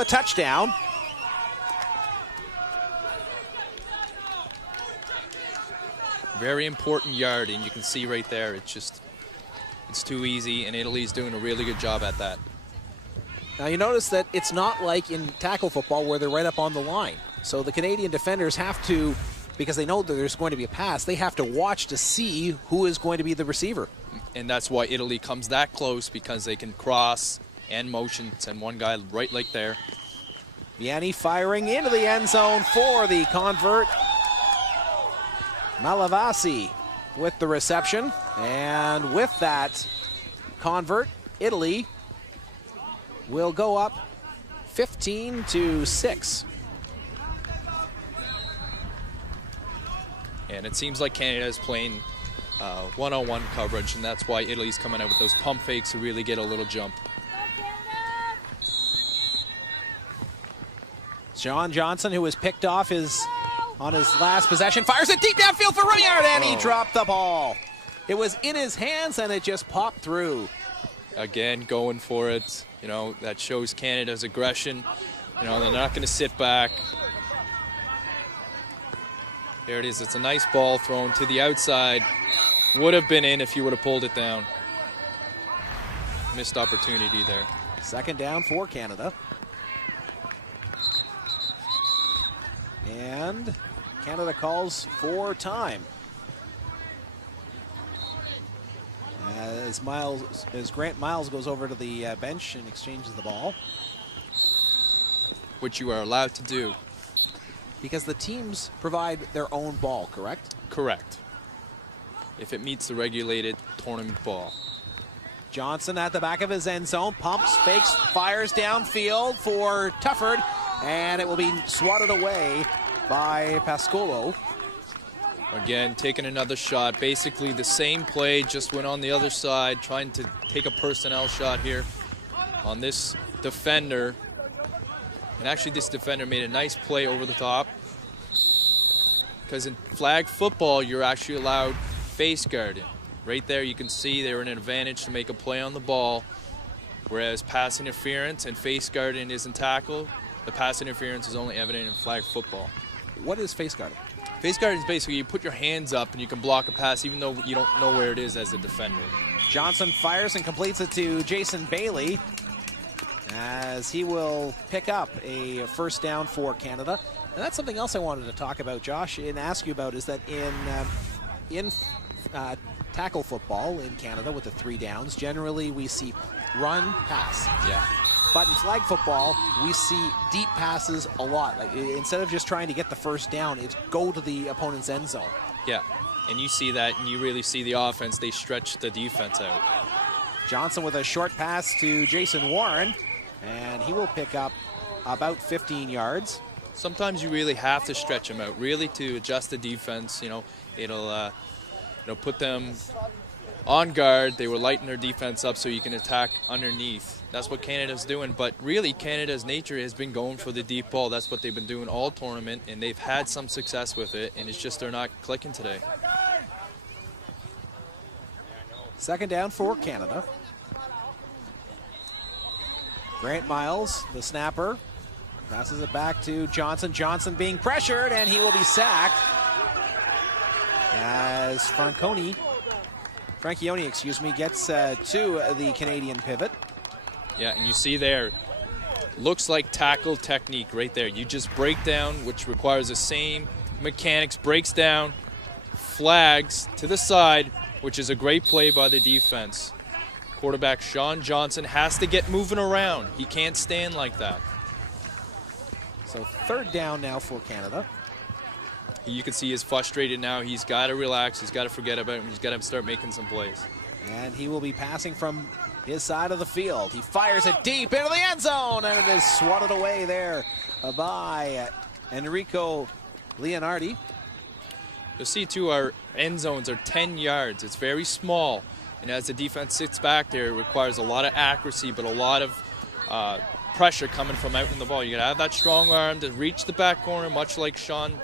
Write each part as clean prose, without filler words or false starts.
A touchdown. Very important yard, and you can see right there, it's too easy, and Italy's doing a really good job at that. Now you notice that it's not like in tackle football where they're right up on the line. So the Canadian defenders have to, because they know that there's going to be a pass, they have to watch to see who is going to be the receiver. And that's why Italy comes that close, because they can cross and motion, send one guy right like there. Vianney firing into the end zone for the convert. Malavasi with the reception. And with that convert, Italy will go up 15-6. And it seems like Canada is playing one-on-one coverage, and that's why Italy's coming out with those pump fakes to really get a little jump. Sean Johnson, who was picked off on his last possession, fires it deep downfield for Runyard, and he dropped the ball. It was in his hands, and it just popped through. Again, going for it. You know, that shows Canada's aggression. You know, they're not going to sit back. There it is. It's a nice ball thrown to the outside. Would have been in if you would have pulled it down. Missed opportunity there. Second down for Canada. And Canada calls for time. As Grant Miles goes over to the bench and exchanges the ball. Which you are allowed to do. Because the teams provide their own ball, correct? Correct. If it meets the regulated tournament ball. Johnson at the back of his end zone, pumps, fakes, fires downfield for Tufford, and it will be swatted away by Pascolo. Again, taking another shot. Basically the same play, just went on the other side, trying to take a personnel shot here on this defender. And actually this defender made a nice play over the top. Because in flag football, you're actually allowed face guarding. Right there you can see they're in an advantage to make a play on the ball. Whereas pass interference and face guarding isn't tackle. The pass interference is only evident in flag football. What is face guarding? Face guarding is basically you put your hands up and you can block a pass even though you don't know where it is as a defender. Johnson fires and completes it to Jason Bailey as he will pick up a first down for Canada. And that's something else I wanted to talk about, Josh, and ask you about, is that in tackle football in Canada with the 3 downs, generally we see run, pass. Yeah. But in flag football, we see deep passes a lot. Like, instead of just trying to get the first down, it's go to the opponent's end zone. Yeah, and you see that, and you really see the offense. They stretch the defense out. Johnson with a short pass to Jason Warren, and he will pick up about 15 yards. Sometimes you really have to stretch them out, really, to adjust the defense. You know, it'll put them on guard. They will lighten their defense up so you can attack underneath. That's what Canada's doing, but really Canada's nature has been going for the deep ball. That's what they've been doing all tournament, and they've had some success with it, and it's just they're not clicking today. Second down for Canada. Grant Miles, the snapper, passes it back to Johnson. Johnson being pressured, and he will be sacked as Franchione, gets to the Canadian pivot. Yeah, and you see there, looks like tackle technique right there. You just break down, which requires the same mechanics, breaks down, flags to the side, which is a great play by the defense. Quarterback Sean Johnson has to get moving around. He can't stand like that. So third down now for Canada. You can see he's frustrated now. He's got to relax. He's got to forget about it. He's got to start making some plays. And he will be passing from his side of the field. He fires it deep into the end zone, and it is swatted away there by Enrico Leonardi. You'll see, too, our end zones are 10 yards. It's very small. And as the defense sits back there, it requires a lot of accuracy, but a lot of pressure coming from out in the ball. You got to have that strong arm to reach the back corner, much like Sean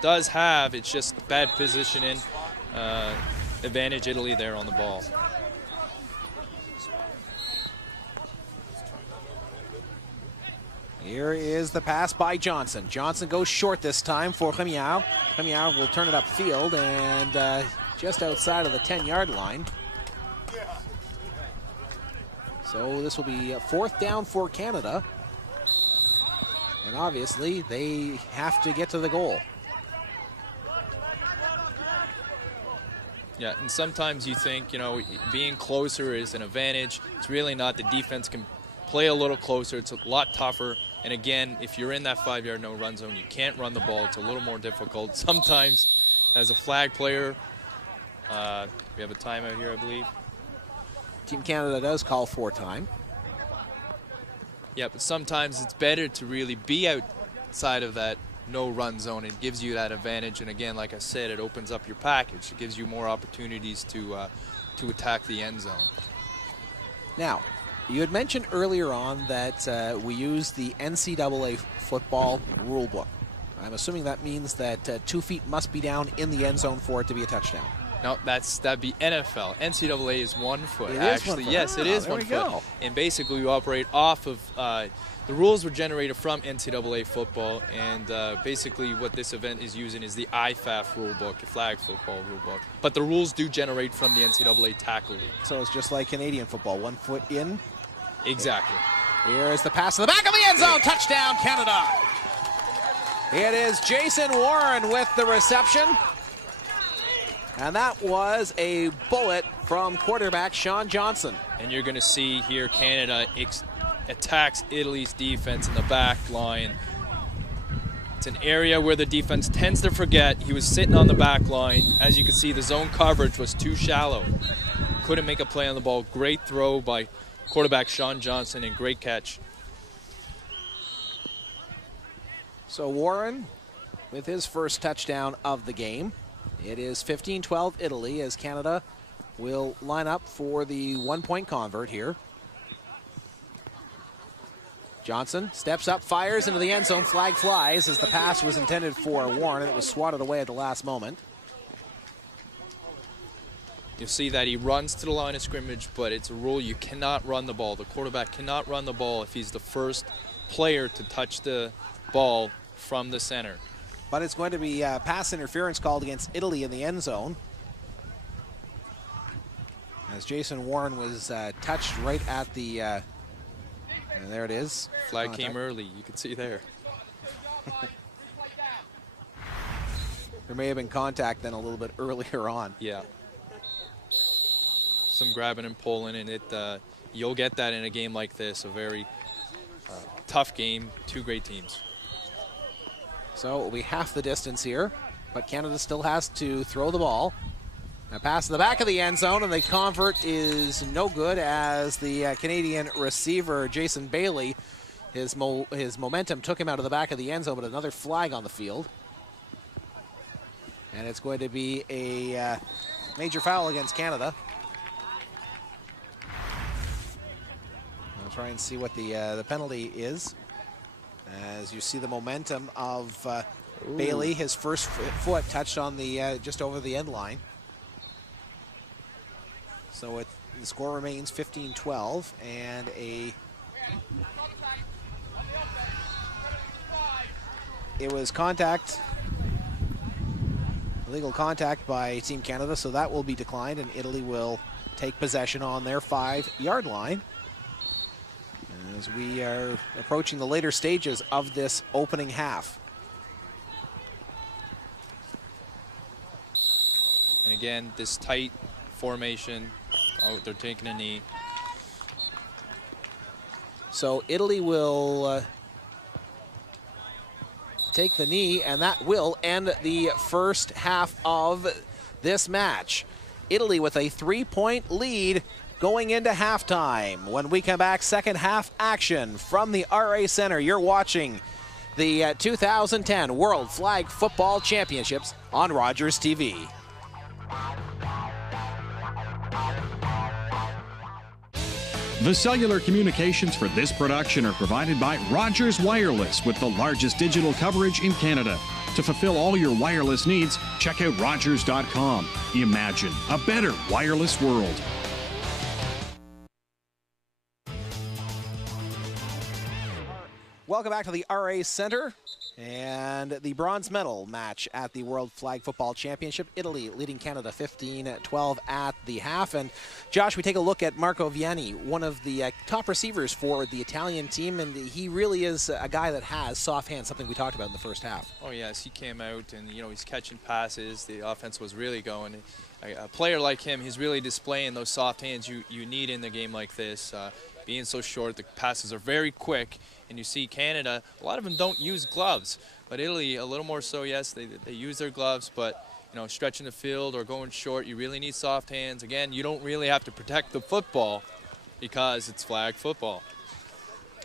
does have. It's just bad positioning. Advantage Italy there on the ball. Here is the pass by Johnson. Johnson goes short this time for Remiao. Remiao will turn it upfield and just outside of the 10-yard line. So this will be a 4th down for Canada. And obviously, they have to get to the goal. Yeah, and sometimes you think, you know, being closer is an advantage. It's really not. The defense can play a little closer. It's a lot tougher. And again, if you're in that 5-yard no-run zone, you can't run the ball. It's a little more difficult. Sometimes, as a flag player, we have a timeout here, I believe. Team Canada does call for time. Yeah, but sometimes it's better to really be outside of that no-run zone. It gives you that advantage. And again, like I said, it opens up your package. It gives you more opportunities to attack the end zone. Now, you had mentioned earlier on that we use the NCAA football rule book. I'm assuming that means that 2 feet must be down in the end zone for it to be a touchdown. No, that'd be NFL. NCAA is 1 foot. It actually, is 1 foot. Yes, it is 1 foot. Go. And basically, you operate off of the rules were generated from NCAA football, and basically what this event is using is the IFAF rule book, a flag football rule book. But the rules do generate from the NCAA tackle league. So it's just like Canadian football, 1 foot in. Exactly. Here is the pass to the back of the end zone. Touchdown, Canada. It is Jason Warren with the reception. And that was a bullet from quarterback Sean Johnson. And you're going to see here Canada attacks Italy's defense in the back line. It's an area where the defense tends to forget. He was sitting on the back line. As you can see, the zone coverage was too shallow. Couldn't make a play on the ball. Great throw by quarterback Sean Johnson and great catch. So Warren with his first touchdown of the game. It is 15-12 Italy as Canada will line up for the 1-point convert here. Johnson steps up, fires into the end zone, flag flies as the pass was intended for Warren and it was swatted away at the last moment. You'll see that he runs to the line of scrimmage, but it's a rule you cannot run the ball. The quarterback cannot run the ball if he's the first player to touch the ball from the center. But it's going to be pass interference called against Italy in the end zone. As Jason Warren was touched right at the, and there it is. Flag came early, you can see there. There may have been contact then a little bit earlier on. Yeah. Some grabbing and pulling, and you'll get that in a game like this, a very tough game, 2 great teams. So it will be half the distance here, but Canada still has to throw the ball. A pass to the back of the end zone, and the convert is no good as the Canadian receiver, Jason Bailey, his momentum took him out of the back of the end zone, but another flag on the field. And it's going to be a major foul against Canada. I'll try and see what the penalty is. As you see the momentum of Bailey, his first foot touched on the just over the end line. So the score remains 15-12, and it was illegal contact by Team Canada, so that will be declined, and Italy will take possession on their 5-yard line. As we are approaching the later stages of this opening half. And again, this tight formation, they're taking a knee. So Italy will take the knee, and that will end the first half of this match. Italy with a 3-point lead going into halftime. When we come back, second half action from the RA Center. You're watching the 2010 World Flag Football Championships on Rogers TV. The cellular communications for this production are provided by Rogers Wireless, with the largest digital coverage in Canada. To fulfill all your wireless needs, check out Rogers.com. Imagine a better wireless world. Welcome back to the RA Center and the bronze medal match at the World Flag Football Championship. Italy leading Canada 15-12 at the half. And Josh, we take a look at Marco Viani, one of the top receivers for the Italian team, and he really is a guy that has soft hands, something we talked about in the first half. Oh yes, he came out and he's catching passes. The offense was really going. A player like him, he's really displaying those soft hands you need in the game like this. Being so short, the passes are very quick. And you see Canada, a lot of them don't use gloves, but Italy a little more so. Yes, they use their gloves, but stretching the field or going short, you really need soft hands. Again, you don't really have to protect the football because it's flag football.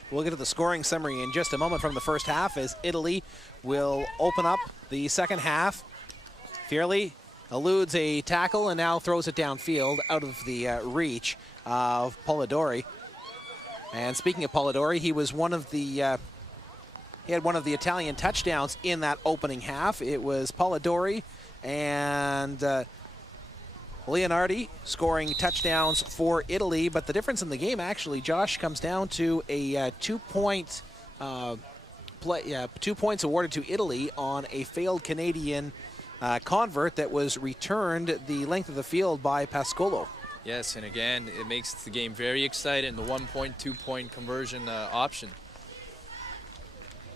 We'll get to the scoring summary in just a moment from the first half as Italy will open up the second half. Fierly eludes a tackle and now throws it downfield out of the reach of Polidori. And speaking of Polidori, he was one of the he had one of the Italian touchdowns in that opening half. It was Polidori and Leonardi scoring touchdowns for Italy, but the difference in the game actually, Josh, comes down to a 2 points awarded to Italy on a failed Canadian convert that was returned the length of the field by Pascolo. Yes, and again, it makes the game very exciting, the 1.2 point conversion option.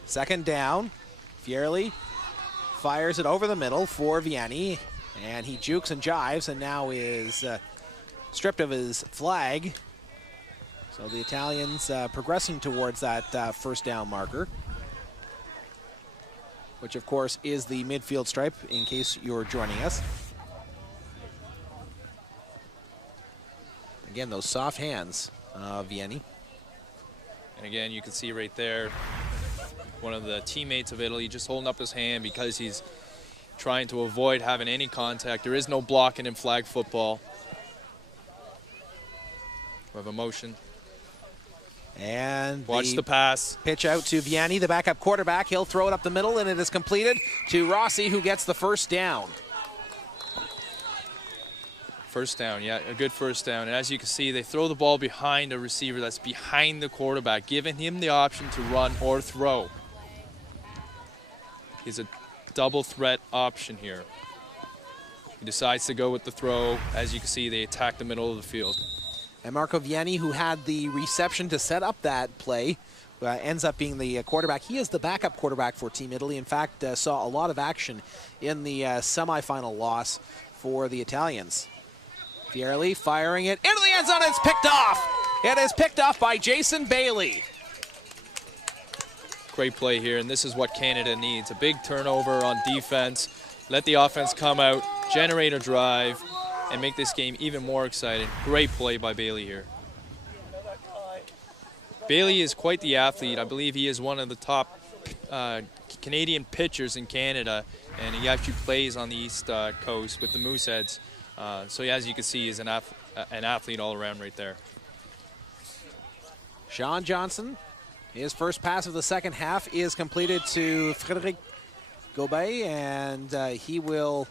Second down, Fierly fires it over the middle for Viani, and he jukes and jives and now is stripped of his flag. So the Italians progressing towards that first down marker, which of course is the midfield stripe in case you're joining us. Again, those soft hands, Viani. And again, you can see right there, one of the teammates of Italy just holding up his hand because he's trying to avoid having any contact. There is no blocking in flag football. We have a motion. And watch the pass. Pitch out to Viani, the backup quarterback. He'll throw it up the middle, and it is completed to Rossi, who gets the first down. First down, yeah, a good first down. And as you can see, they throw the ball behind a receiver that's behind the quarterback, giving him the option to run or throw. He's a double threat option here. He decides to go with the throw. As you can see, they attack the middle of the field. And Marco Viani, who had the reception to set up that play, ends up being the quarterback. He is the backup quarterback for Team Italy. In fact, saw a lot of action in the semifinal loss for the Italians. Fierly firing it into the end zone. It's picked off. It is picked off by Jason Bailey. Great play here, and this is what Canada needs. A big turnover on defense. Let the offense come out, generate a drive, and make this game even more exciting. Great play by Bailey here. Bailey is quite the athlete. I believe he is one of the top Canadian pitchers in Canada, and he actually plays on the East Coast with the Mooseheads. So yeah, as you can see, he's an athlete all around right there. Sean Johnson, his first pass of the second half is completed to Frédéric Gobet, and he will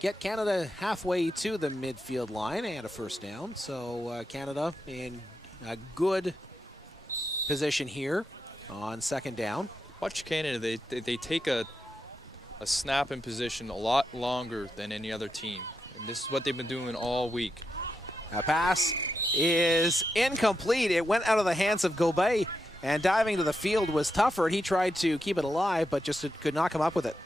get Canada halfway to the midfield line and a first down. So Canada in a good position here on second down. Watch Canada, they take a snap in position a lot longer than any other team. And this is what they've been doing all week. A pass is incomplete. It went out of the hands of Gobet, and diving to the field was tougher. He tried to keep it alive, but just could not come up with it.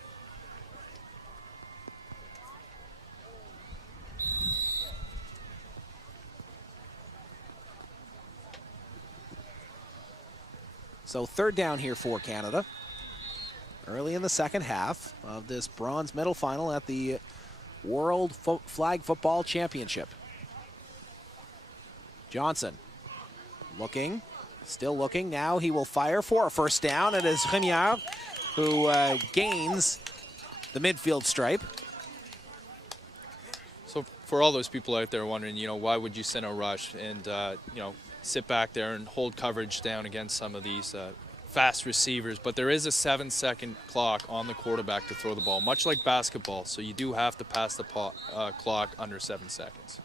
So third down here for Canada. Early in the second half of this bronze medal final at the World Flag Football Championship. Johnson looking, still looking. Now he will fire for a first down. It is Remier who gains the midfield stripe. So for all those people out there wondering, why would you send a rush and, sit back there and hold coverage down against some of these fast receivers, but there is a 7-second clock on the quarterback to throw the ball, much like basketball, so you do have to pass the clock under 7 seconds.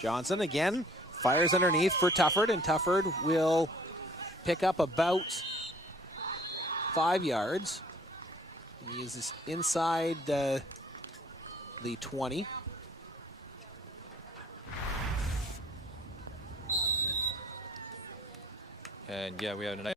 Johnson again fires underneath for Tufford, and Tufford will pick up about 5 yards. He is inside the 20. And yeah, we have a nice